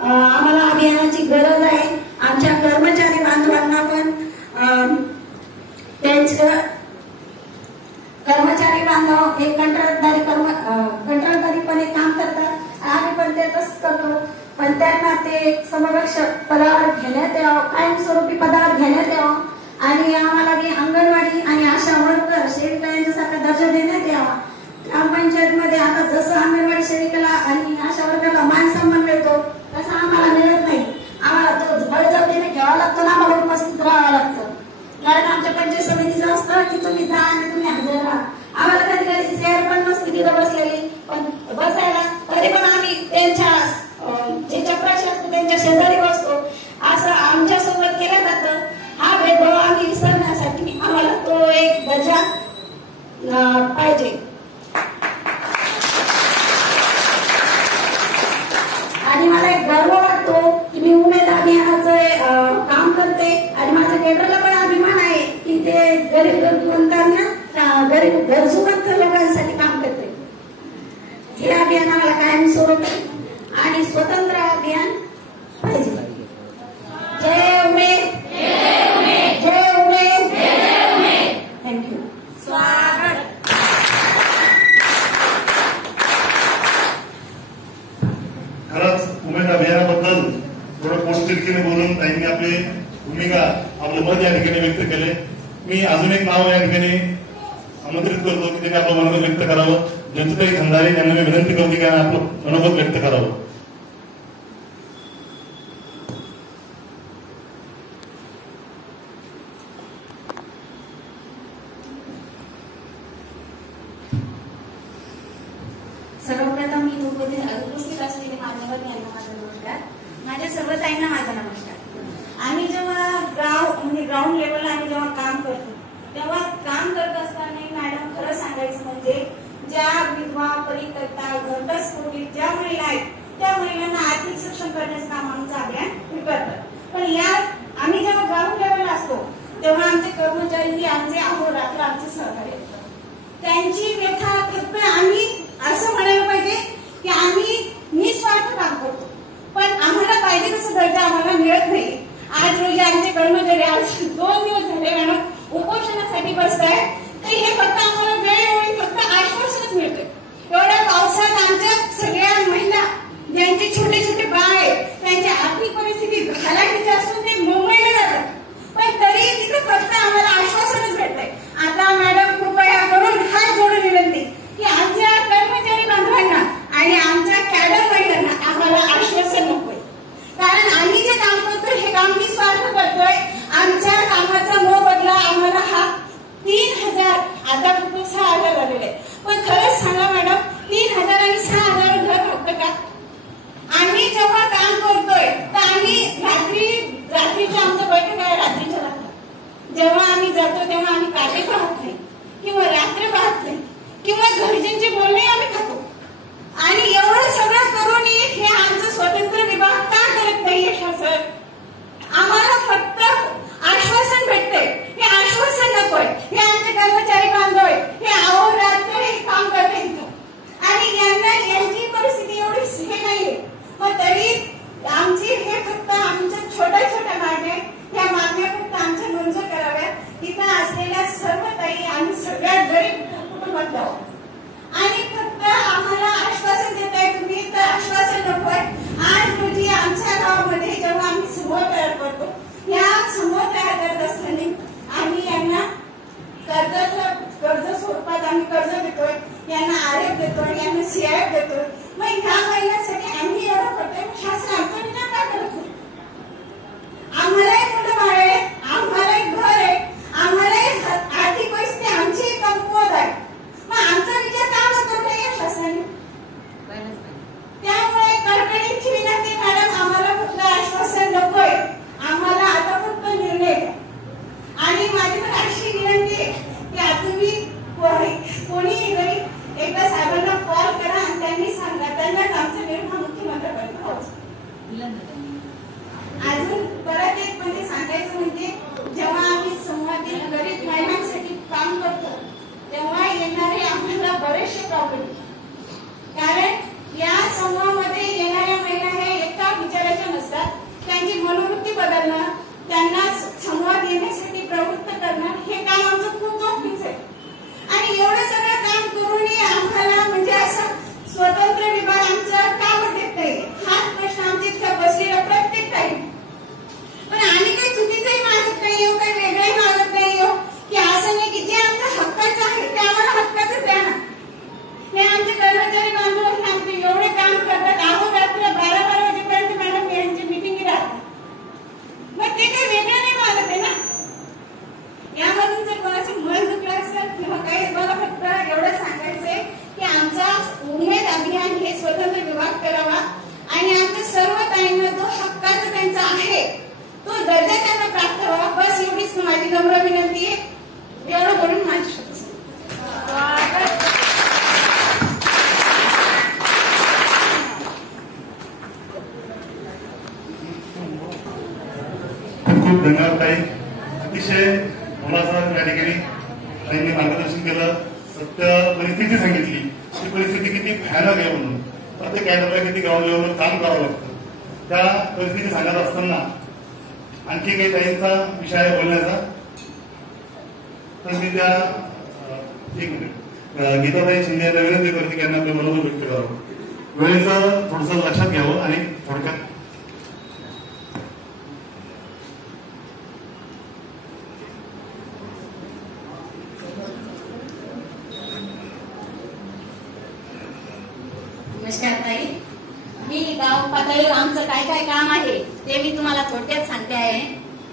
आम्हाला अभियानाची गरज आहे. आमच्या कर्मचारी बांधवांना पण त्यांचं कर्मचारी बांधव हे कंत्राटदारीपणे काम करतात. आम्ही पण ते तसंच करतो. पण त्यांना ते समकक्ष पदावर घेण्यात यावं, कायमस्वरूपी पदावर घेण्यात यावं आणि आम्हाला अंगणवाडी आणि आशा वर्कर सेविका यांच्यासारखा दर्जा देण्यात यावा. ग्रामपंचायतमध्ये आता जसं अंगणवाडी सेविकेला आणि आशा वर्करला मान सन्मान मिळतो तसं आम्हाला मिळत नाही. आम्हाला तो बळजबरीने घ्यावा लागतो ना, आम्हाला उपस्थित राहावं लागतं. कारण आमच्या पंचायत समितीचं असतं की तुम्ही जा आणि तुम्ही हजर राहा. आम्हाला कधी कधी चेअर पण नसते तिथं बसलेली, पण बसायला तरी पण आम्ही त्यांच्या जे चपराशी असतो त्यांच्या शेजारी बसतो. असं आमच्यासोबत केलं जातं. हा भेदभाव आम्ही विसरण्यासाठी आम्हाला तो एक दर्जा पाहिजे. आणि मला एक गर्व वाटतो की मी उमेद अभियानाचं काम करते आणि माझ्या केंद्राला पण अभिमान आहे की ते गरीब गरजूवंत लोकांसाठी काम करते. हे अभियान आम्हाला कायमस्वरूपी आणि स्वतंत्र अभियान पाहिजे. जय उमेद, जय उमेद, थँक्यू. स्वागत. खरंच उमेद अभियानाबद्दल थोडं पोटतिडकीने बोलून त्यांनी आपली भूमिका, आपलं मत या ठिकाणी व्यक्त केले. मी अजून एक नाव या ठिकाणी आमंत्रित करतो की त्यांनी आपलं मनोगत व्यक्त करावं. जयंतताई खंदारे यांना मी विनंती करतो की आपलं मनोगत व्यक्त करावं. सर्वप्रथम मी उपस्थित असलेले मान्यवर यांना माझा नमस्कार. माझ्या सर्व ताईंना माझा नमस्कार. आम्ही जेव्हा ग्राउंड लेवलला आम्ही जेव्हा काम करतो तेव्हा काम करत असताना मॅडम खरं सांगायचं म्हणजे ज्या विधवा, परित्यक्ता, घटस्फोटित ज्या महिला आहेत त्या महिलांना आर्थिक सक्षम करण्याचं काम आमचं अभियान करतात. पण यात आम्ही जेव्हा ग्राउंड लेवलला असतो तेव्हा आमचे कर्मचारी आमचे अहोरात्र आमचे सहकार्य करतात. त्यांची व्यथा फक्त आम्ही असं म्हणायला पाहिजे की आम्ही निस्वार्थ काम करतो, पण आम्हाला पाहिजे तसं दर्जा आम्हाला मिळत नाही. आज रोजी आमचे कर्मचारी आज 2 दिवस झाले मॅडम उपोषणासाठी बसताय. तर हे फक्त आम्हाला वेळोवेळी फक्त आश्वासनच मिळतंय. एवढ्या पावसात आमच्या सगळ्या महिला ज्यांचे छोटे छोटे बाळ आहेत त्यांची आर्थिक परिस्थिती घालायची असून ते मुंबईला जातात, पण तरी तिथं फक्त आम्हाला आश्वासनच भेटतंय. आता मॅडम कृपया करून हात जोडून विनंती की आमच्या कर्मचारी बांधवांना आणि आमच्या कॅडर महिलांना आम्हाला आश्वासन नकोय. कारण आम्ही जे काम करतोय हे काम निस्वार्थ करतोय. आमच्या कामाचा मोबदला आम्हाला हा 3,000 यांना सीआय देतो. मग ह्या महिलांसाठी आम्ही एवढं करतोय, शासन आमचा विचार का करत नाही? आम्हालाही मुलं बाळ आहे, आम्हालाही घर आहे, आम्हालाही आर्थिक परिस्थिती आमची कमकुवत आहे. मग आमचा विचार का करत नाही या शासनाने? त्यामुळे कळकळीची विनंती मॅडम, आम्हाला फक्त आश्वासन नकोय, आम्हाला आता फक्त निर्णय द्या. आणि माझी पण अशी विनंती आहे की आता तुम्ही कोणी घरी एकदा साहेबांना कॉल करा आणि त्यांनी सांगा, त्यांनाच आमचं निर्णय मुख्यमंत्र्यांपर्यंत पोहोचवा. अजून परत एक म्हणजे सांगायचं म्हणजे, जेव्हा आम्ही संवादी गरीब महिलांसाठी काम करतो तेव्हा येणारे आम्हाला बरेचसे प्रॉब्लेम, कारण या समूहामध्ये येणाऱ्या महिला हे एका विचाराच्या नसतात. त्यांची मनोवृत्ती बदलणं, त्यांना संवाद येण्यासाठी प्रवृत्त करणं हे काम आमचं खूप जोखमीचं आहे. आणि एवढं सगळं काम करूनही आम्हाला म्हणजे असं स्वतंत्र विभाग आमचा का देत नाही, हाच प्रश्न आमच्या इथं बसलेला प्रत्येक टाइम. पण आम्ही काही चुकीचंही मागत नाही हो, काही वेगळंही मागत नाही हो, की असं नाही की जे आमचं हक्काचं आहे ते आम्हाला हक्काचंच द्या ना. हे आमचे कर्मचारी बांधव आमचे एवढे काम करतात, अहोरात्र 12-12 वाजेपर्यंत मॅडम यांची मिटिंग राहते. मग ते काही वेगळं नाही मागत आहे ना. यामधून जर कोणाचं मन दुखलं असेल किंवा काही, मला फक्त एवढं सांगायचंय की आमचा उमेद अभियान हे स्वतंत्र विभाग करावा आणि आमच्या सर्व ताईंना जो हक्काचा त्यांचा आहे तो दर्जा त्यांना प्राप्त व्हावा, बस एवढीच माझी नम्र विनंती आहे. एवढं बोलून माझी शब्द खूप धन्यवाद ताई. अतिशय मोलाचं या ठिकाणी ताईंनी मार्गदर्शन केलं, सत्य परिस्थिती सांगितली, ती परिस्थिती किती भयानक आहे म्हणून. प्रत्येक कॅडरला किती ग्राउंड लेवलवर काम करावं लागतं. त्या परिस्थिती सांगत असताना आणखी काही ताईंचा विषय आहे बोलण्याचा, तर मी त्या एक मिनिट गीताताई शिंदे यांना विनंती करते की यांना आपलं मनोबल व्यक्त करावं. वेळेचं थोडंसं लक्षात घ्यावं आणि थोडक्यात नमस्कार ताई. मी गाव पातळीवर आमचं काय काय काम आहे ते मी तुम्हाला थोडक्यात सांगते आहे.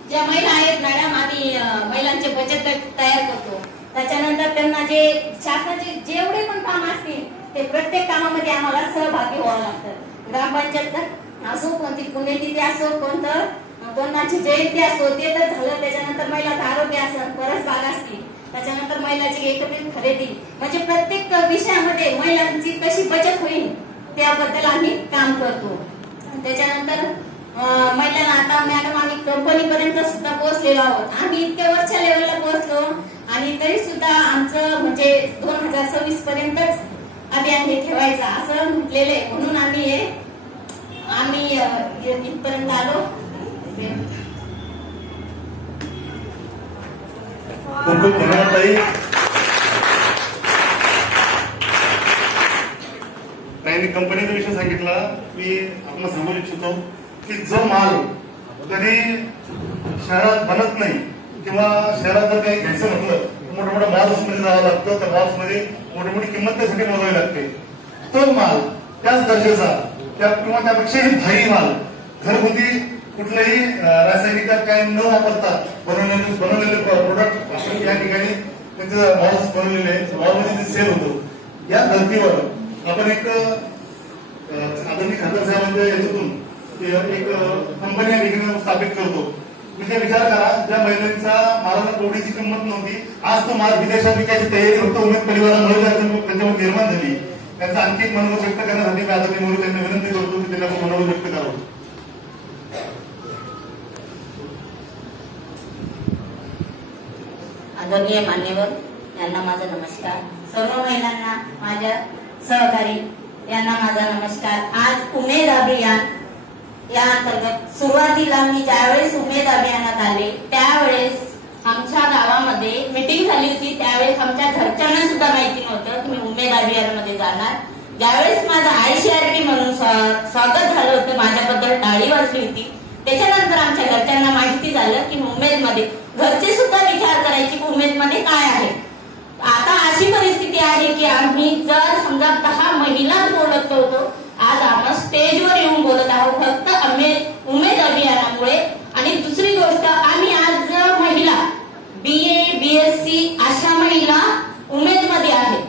ज्या महिला आहेत मॅडम, आम्ही महिलांचे बचत गट तयार करतो. त्याच्यानंतर त्यांना जे शासनाचे जेवढे पण काम असतील ते प्रत्येक कामामध्ये आम्हाला सहभागी व्हावं लागतं. ग्रामपंचायत असो, कोणती पुण्यतिथी असो, कोणाची जयंती असो ते तर झालं. त्याच्यानंतर महिलाचं आरोग्य असं, परसबाग असतील, त्याच्यानंतर महिलाची एकत्रित खरेदी, म्हणजे प्रत्येक विषयामध्ये महिलांची कशी बचत होईल त्याबद्दल आम्ही काम करतो. त्याच्यानंतर महिलांना आता मॅडम आम्ही कंपनीपर्यंत सुद्धा पोहोचलेलो आहोत. आम्ही इतक्या वरच्या लेवलला पोहोचलो आणि तरी सुद्धा आमचं म्हणजे 2026 पर्यंतच अभियान हे ठेवायचं असं म्हटलेलं आहे. म्हणून आम्ही इथपर्यंत आलो. खूप खूप धन्यवाद ताई. ताईंनी कंपनीचा विषय सांगितला. मी आपल्याला सांगू इच्छितो की जो माल कधी शहरात बनत नाही किंवा शहरात जर काही घ्यायचं म्हटलं मोठ्या मोठ्या मॉल्समध्ये जावं लागतं, त्या मॉल्समध्ये मोठी मोठी किंमत त्यासाठी मोजावी लागते. तो माल त्याच दर्जाचा किंवा त्यापेक्षाही भारी माल घरगुती कुठल्याही रासायनिक काय न वापरता बनवलेले प्रोडक्ट आपण या ठिकाणी त्यांचे मॉल्स बनवलेले मॉलमध्ये जे सेल होतो. या धर्तीवर आपण एक आदरणीय खासदार साहेबांच्या याच्यातून एक कंपनी या ठिकाणी स्थापित करतो. म्हणजे विचार करा, ज्या महिलांचा मालाला कवडीची किंमत नव्हती, आज तो माल विदेशात विकायची तयारी फक्त उमेद परिवारामुळे त्याच्यामध्ये निर्माण झाली. त्यांचा आणखी एक मनोबल व्यक्त करण्यासाठी मी आदरणीय मोदी त्यांना विनंती करतो की त्यांना आपण मनोबल व्यक्त करावं. आदरणीय मान्यवर यांना माझा नमस्कार. सर्व महिलांना, माझ्या सहकारी यांना माझा नमस्कार. आज उमेद अभियान या अंतर्गत सुरुवातीला मी ज्यावेळेस उमेद अभियानात आले त्यावेळेस आमच्या गावामध्ये मीटिंग झाली होती. त्यावेळेस आमच्या घरच्यांना सुद्धा माहिती नव्हतं की मी उमेद अभियानामध्ये जाणार. ज्यावेळेस माझं ICRT म्हणून स्वागत झालं होतं, माझ्याबद्दल टाळी वाजली होती. त्याच्यानंतर आमच्या घरच्यांना माहिती झालं की उमेदमध्ये घरचे सुद्धा विचार करायचे की उमेदमध्ये काय आहे. आता अशी परिस्थिती आहे की आम्ही जर समजा 10 महिला बोलत होतो, आज आपण स्टेजवर येऊन बोलत आहोत फक्त उमेद अभियानामुळे. आणि दुसरी गोष्ट, आम्ही आज महिला BA BSc अशा महिला उमेद मध्ये आहेत,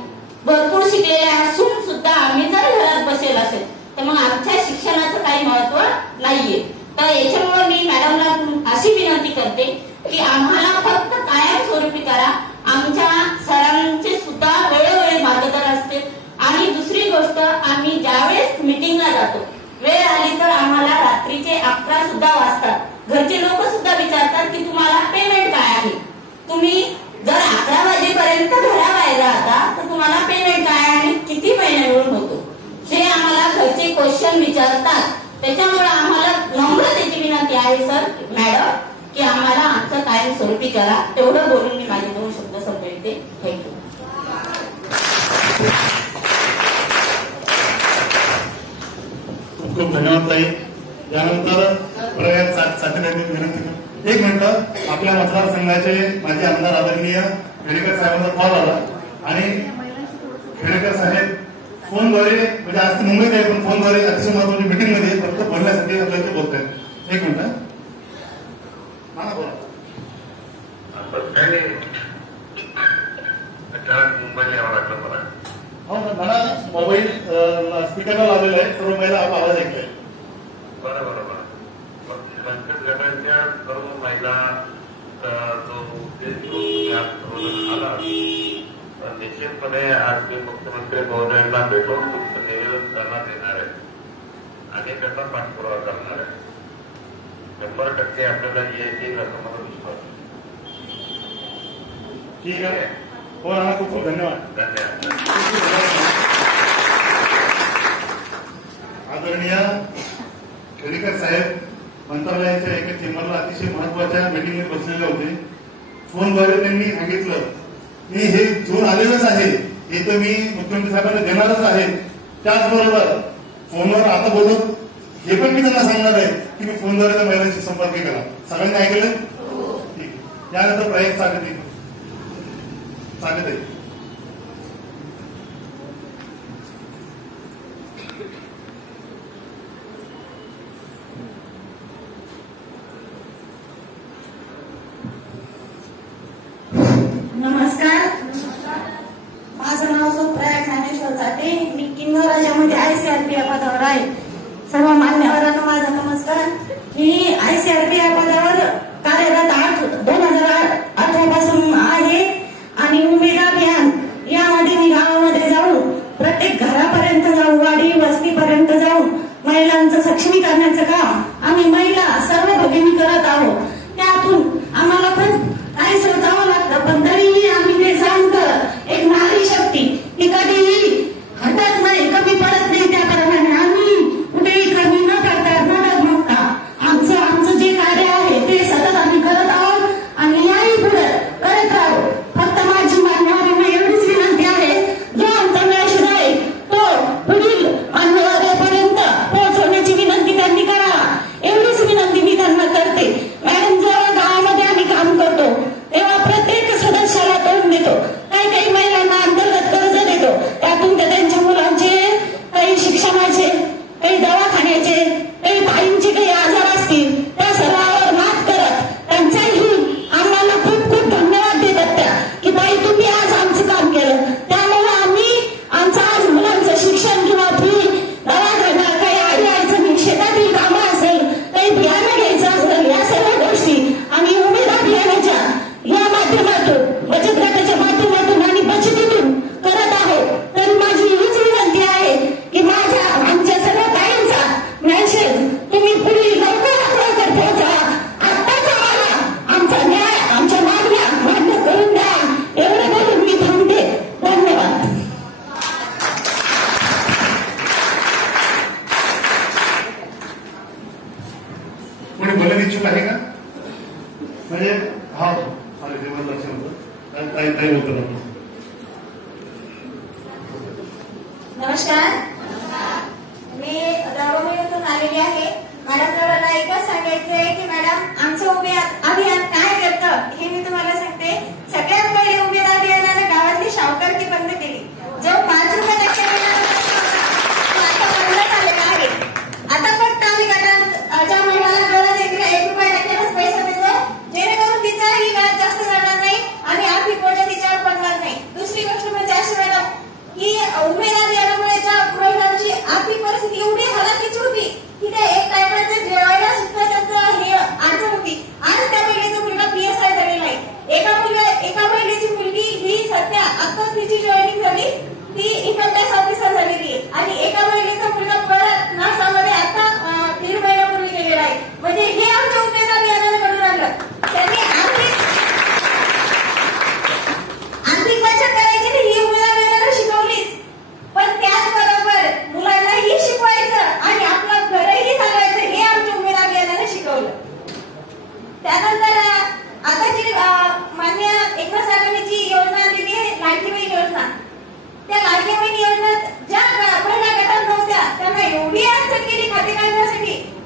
भरपूर शिकलेल्या असून सुद्धा आम्ही जर घरात बसेल असेल तर मग आमच्या शिक्षणाचं काही महत्व नाहीये. तर याच्यामुळे मी मॅडमला अशी विनंती करते की आम्हाला फक्त कायमस्वरूपी करा. आमच्या सरांचे सुद्धा वेळोवेळी मार्गदर्शन असते. आणि दुसरी गोष्ट, आम्ही ज्यावेळेस मिटिंगला जातो, वेळ आली तर आम्हाला रात्रीचे 11 सुद्धा वाजतात. घरचे लोक सुद्धा विचारतात की तुम्हाला पेमेंट काय आहे. तुम्ही जर 11 वाजेपर्यंत घराबाहेर राहता तर तुम्हाला पेमेंट काय आणि किती महिना मिळून होतो, हे आम्हाला घरचे क्वेश्चन विचारतात. त्याच्यामुळे आम्हाला नम्रतेची विनंती आहे सर मॅडम की आम्हाला आमचं कायमस्वरूपी करा. तेवढं बोलून मी माझे 2 शब्द संपविते. थँक्यू. खूप खूप धन्यवाद ताई. यानंतर प्रयाग साथीदारांनी विनंती करतो. 1 मिनिट. आपल्या मतदारसंघाचे माजी आमदार आदरणीय खेडेकर साहेबांचा कॉल आला आणि खेडेकर साहेब फोनद्वारे, म्हणजे आज मुंबईत आहे पण फोनद्वारे अतिशय महत्वाची मीटिंग मध्ये फक्त बोलण्यासाठी आपल्याला ते बोलत आहेत. 1 मिनिट. बोला. मुंबईला यावं लागलं मला. हो ना, मला मोबाईल स्पीकरला लावलेला आहे, सर्व महिला आवाज ऐकलाय. बरोबर. बचत गटाच्या सर्व महिला जो उद्देश आला निश्चितपणे आज मी मुख्यमंत्री महोदयांना भेटून तुमचं निवेदन करण्यात येणार आहे आणि त्यांना पाठपुरावा करणार आहे. 100% आपल्याला येईल असं मला विश्वास आहे. ठीक आहे. हो ना, खूप खूप धन्यवाद. आदरणीय खेडेकर साहेब मंत्रालयाच्या एका चेंबरला अतिशय महत्वाच्या मीटिंगमध्ये बसलेले होते. फोनद्वारे त्यांनी सांगितलं की हे जून आलेलंच आहे, हे तर मी मुख्यमंत्री साहेबांना देणारच आहे. त्याचबरोबर फोनवर आता बोलून हे पण मी त्यांना सांगणार आहे की मी फोनद्वारे त्या महिलांशी संपर्क करा. सगळ्यांनी ऐकलं? ठीक आहे. त्यानंतर प्रयाग सांगत आहे. नमस्कार. माझं नाव सुप्रयाग ज्ञानेश्वर जाते. मी किन्नर राज्यामध्ये ICRP या पदावर आहे. सर्व मान्यवरांना माझा नमस्कार. मी ICRP या पदावर कार्यरत 2018 पासून आहे आणि उमेद अभियान यामध्ये मी गावामध्ये जाऊन प्रत्येक घरापर्यंत जाऊन वाडी वस्तीपर्यंत जाऊन महिलांचं सक्षमीकरणाचं काम आम्ही महिला सर्व भगिनी करत आहोत. त्यातून आम्हाला पण काही सोचावं लागतं, पण तरीही आम्ही ते सांगतो एक नारी शक्ती ती कधीही हटत नाही, कमी पडत नाही. त्याप्रमाणे आम्ही कुठेही कमी न करता न डगमगता आमचं जे कार्य आहे ते सतत आम्ही करत आहोत आणि याही पुढे करत राहू. फक्त माझी मान्यवरांना एवढीच विनंती आहे, जो आमचा मेसेज आहे तो पुढील मान्यवरांपर्यंत पोहोचवण्याची विनंती त्यांनी करावा. एवढीच विनंती मी त्यांना करते. मॅडम, जेव्हा गावामध्ये आम्ही काम करतो तेव्हा प्रत्येक सदस्याला तोंड देतो, काही महिलांना अंतर्गत कर्ज देतो. त्यातून त्यांच्या मुलांचे काही शिक्षणाचे, काही दवाखान्याचे, काही ताईंचे काही आजार असतील त्या सर्वांवर मात करत त्यांचाही आम्हाला खूप खूप धन्यवाद देतात त्या की ताई तुम्ही आज आमचं काम केलं. त्यामुळे आम्ही आमचं आज मुलांचं शिक्षण किंवा फी, दवाखाना, काही आडी अडचणी, शेतातील कामं असेल, काही बियाणं घ्यायचं असेल, या सर्व गोष्टी आम्ही उमेद अभियानाच्या या माध्यमातून, बचत गटाच्या माध्यमातून आणि बचतीतून करत आहोत. तर माझी हीच विनंती आहे की आमच्या सर्व ताईंचा मेसेज तुम्ही पुढे लवकर पोहोचा. आत्ताच आम्हाला आमचा न्याय, आमच्या मागण्या मान्य करून द्या. एवढं बोलून मी थांबते. धन्यवाद. कोणी बोलण्यात इच्छुक आहे का? म्हणजे हा जेवण लक्ष होतं काही होतं. नमस्कार. मी दळवलीतून आलेली आहे. मॅडमला एकच सांगायचं आहे की मॅडम आमचं उमेद अभियान काय करतं हे मी तुम्हाला सांगते. सगळ्यात पहिले उमेद अभियानानं गावातली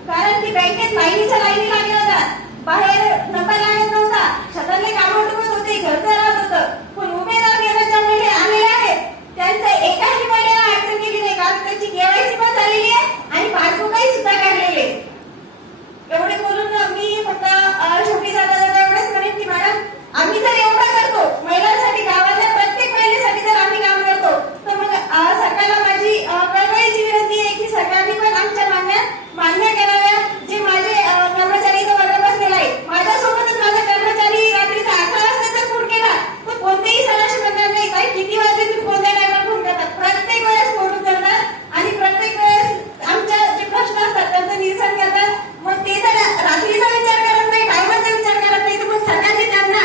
कारण की बँकेत लाईनीच्या लाईनी लागल्या होत्या, बाहेर नंबर लागत नव्हता, शेतातले कामं टुकत होते, घरचं राहत होतं. पण उमेदवार ज्या महिला आलेल्या आहेत त्यांचं एकाही महिलेला अडचण केली नाही, कारण त्यांची केवायसी पण झालेली आहे आणि पासबुकही सुद्धा काढलेले. एवढे बोलून मी फक्त शेवटी जाता जाता एवढंच म्हणेन की मॅडम, आम्ही जर एवढं करतो महिलांसाठी, गावातल्या प्रत्येक महिलेसाठी जर आम्ही काम करतो, तर मग सरकारला माझी कळकळीची विनंती आहे की सरकारने पण आमच्या मागण्या मान्य कराव्या. जे माझे कर्मचारी इथं वर्ग बसलेला आहे, माझ्यासोबतच माझा कर्मचारी रात्रीचा 11 वाजता जर फोन केला तर कोणतेही सणाशी म्हणणार नाही काय किती वाजता तुम्ही कोणत्या टायमाला फोन करतात, प्रत्येक वेळेस फोन करतात आणि प्रत्येक वेळेस आमच्या जे प्रश्न असतात त्यांचं निरसन करतात. मग ते जर रात्रीचा विचार करत नाही, टायमाचा विचार करत नाही, तर मग सरकारने त्यांना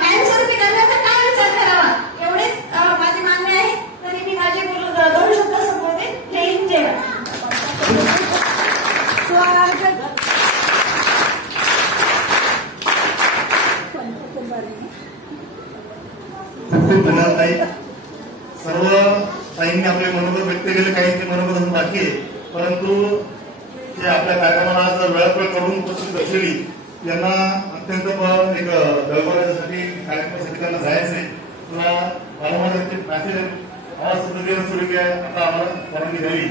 कायमस्वरूपी करण्याचा काय विचार करावा. एवढेच माझी मागणी आहे. तरी मी माझे बोलून 2 शब्द संपवते. जय हिंद, जय भारत. खूप धन्यवाद ताई. सर्व ताईंनी आपले मनोगत व्यक्त केले, काही मनोगत अजून बाकी आहे, परंतु ते आपल्या कार्यक्रमाला आज वेळापळ करून उपस्थित असलेली यांना अत्यंत एक दळबळण्यासाठी कार्यक्रमासाठी त्यांना जायचं आहे. तुला वारंवार मॅसेज आवाज सुरू केला, आता आम्हाला परवानगी द्यावी.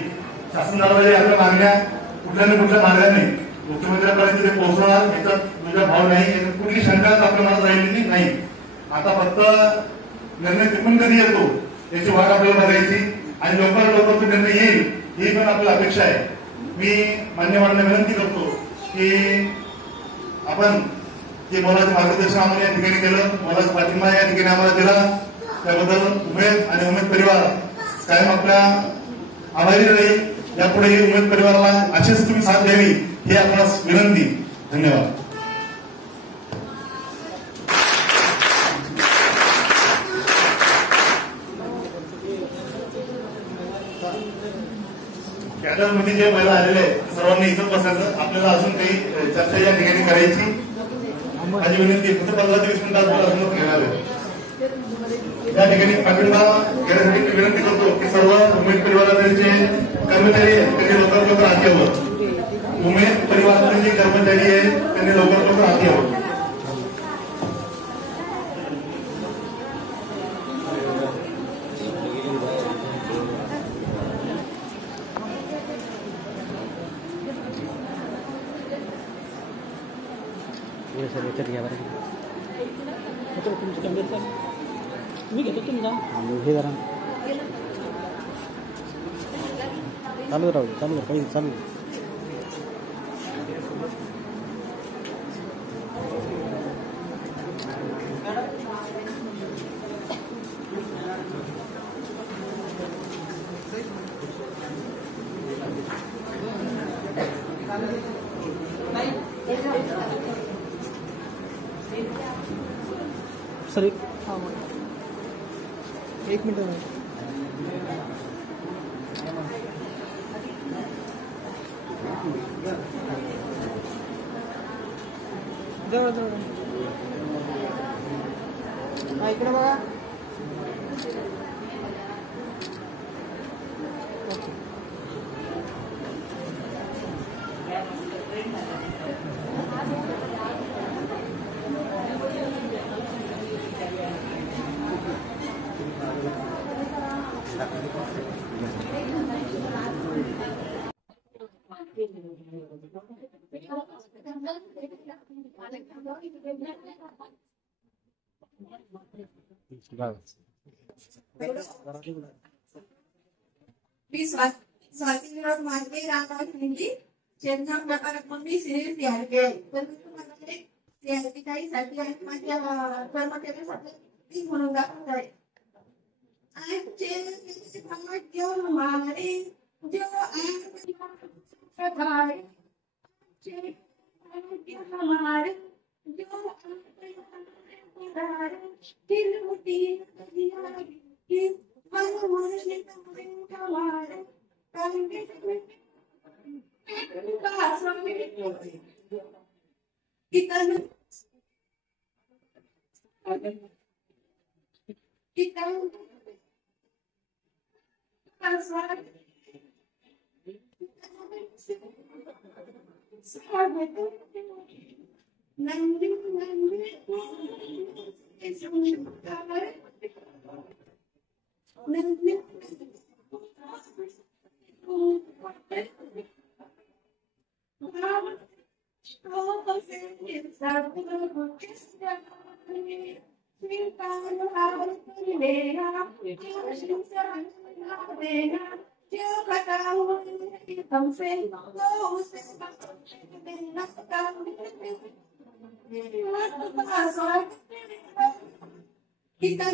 शासन दरबारी आपल्या मागण्या कुठल्या ना कुठल्या मार्गाने मुख्यमंत्र्यांपर्यंत ते पोहोचवणार, याच्यात तुझा भाव नाही, याच्यात कुठली शंका आपल्या मनात राहिलेली नाही. आता फक्त निर्णय तिथून कधी येतो याची वाट आपल्याला बघायची आणि लवकरात लवकर तो निर्णय येईल ही पण आपल्याला अपेक्षा आहे. मी मान्यवरांना विनंती करतो की आपण जे मोलाचे मार्गदर्शन आम्हाला या ठिकाणी केलं, मोलाचा पाठिंबा या ठिकाणी आम्हाला दिला, त्याबद्दल उमेद आणि उमेद परिवार कायम आपल्या आभारी राहील. यापुढेही उमेद परिवाराला अशीच तुम्ही साथ द्यावी ही आपणास विनंती. धन्यवाद. कॅडरमध्ये जे महिला आलेले आहेत सर्वांनी इथं बसायचं. आपल्याला अजून काही चर्चा या ठिकाणी करायची माझी विनंती. फक्त 15 ते 20 मिनिटात अजून घेणार आहे. या ठिकाणी पाठिंबा घेण्यासाठी मी विनंती करतो की सर्व उमेद परिवाराचे जे कर्मचारी आहेत त्यांनी लवकर लवकर आत यावं. उमेद परिवाराचे जे कर्मचारी आहेत त्यांनी लवकर लवकर आत यावं. तुम्ही घेतो तुम्ही जा हे जरा चालू राहू चालू काही चालू. सर एक मिनिट जवळ जवळ इकडे बघा. स्वातीविनोद मार्गे रामराज हिंदी चेन्नई प्रकारात मी सिरियल तयार केली. परंतु मला सीआरपी काही साठी आणि माझ्या कर्मचाऱ्यांसाठी म्हणून दाखवत आहे. Kita